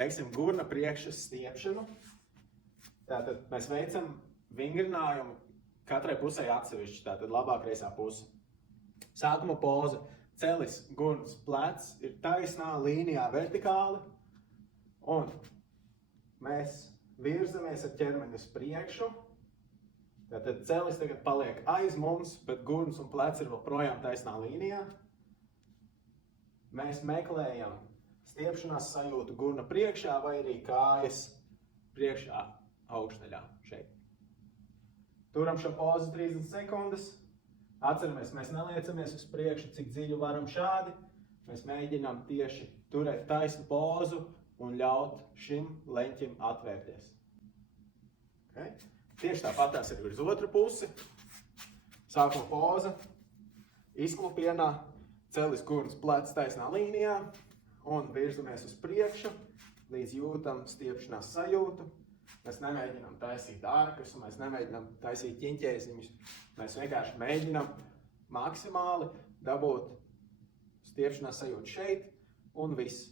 Veiksim gurna priekšas stiepšanu. Tātad mēs veicam vingrinājumu katrai pusē atsevišķi, tātad labā kreisā puse. Sākuma poza. Celis, gurns, plecs ir taisnā līnijā vertikāli. Un mēs virzamies ar ķermeni uz priekšu. Tātad celis tagad paliek aiz mums, bet gurns un plecs ir vēl projām taisnā līnijā. Mēs meklējam stiepšanās sajūtu gurna priekšā vai arī kājas priekšā augšdaļā šeit. Turam šo pozu 30 sekundes. Atceramies, mēs neliecamies uz priekšu, cik dziļi varam šādi. Mēs mēģinām tieši turēt taisnu pozu un ļaut šim leņķim atvērties. Okay. Tieši tāpatās ir uz otru pusi. Sākuma poza, izklupienā, celis, gurns, plecs taisnā līnijā un virzamies uz priekšu, līdz jūtam stiepšanās sajūtu. Mēs nemēģinām taisīt ārkas, mēs nemēģinām taisīt ķiņķēziņus. Mēs vienkārši mēģinām maksimāli dabūt stiepšanās sajūtu šeit un viss.